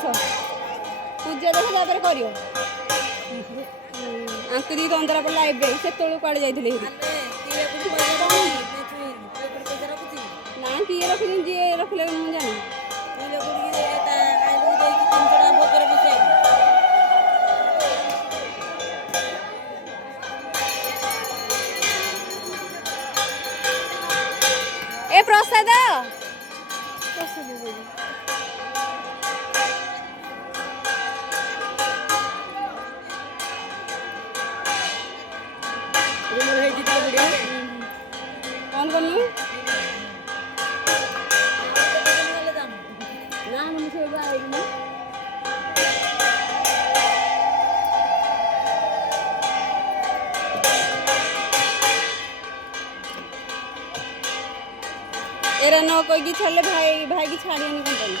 ଆସ ପୂଜା ଦେଖ ତାପରେ କରିବ। ଆଙ୍କୁ ଦି ତନ୍ଦରା ପଡ଼ିଲା ଏବେ ସେତେବେଳକୁ କୁଆଡ଼େ ଯାଇଥିଲେ ନା କିଏ ରଖିଛନ୍ତି ଯିଏ ରଖିଲେ ମୁଁ ଜାଣିନି। ଏ ପ୍ରସାଦ କଣ କଲୁ ନା ମୁଁ ସେ ଆଇନି एरा न कही छाड़े भाई की छाड़ियनी कंपनी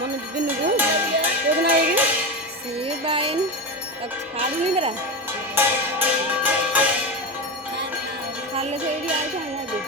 मन बिनु को कोदिन आएगी सी बाइन अब छाड़ुनी मेरा छाड़ले से एडी आए छाड़ दे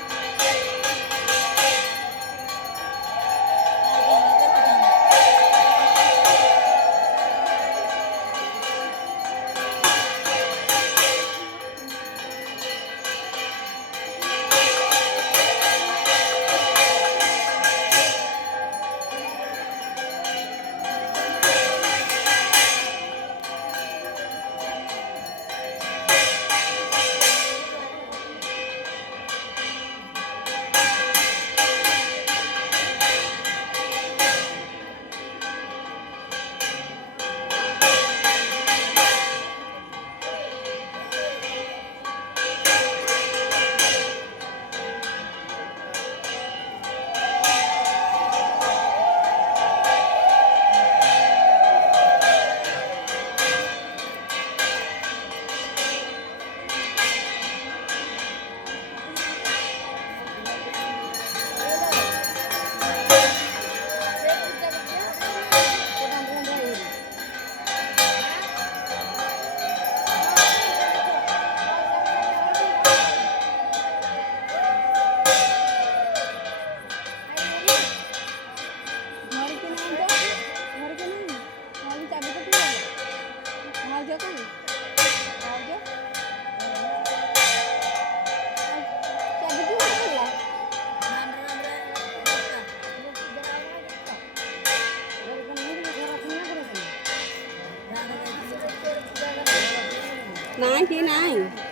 नहीं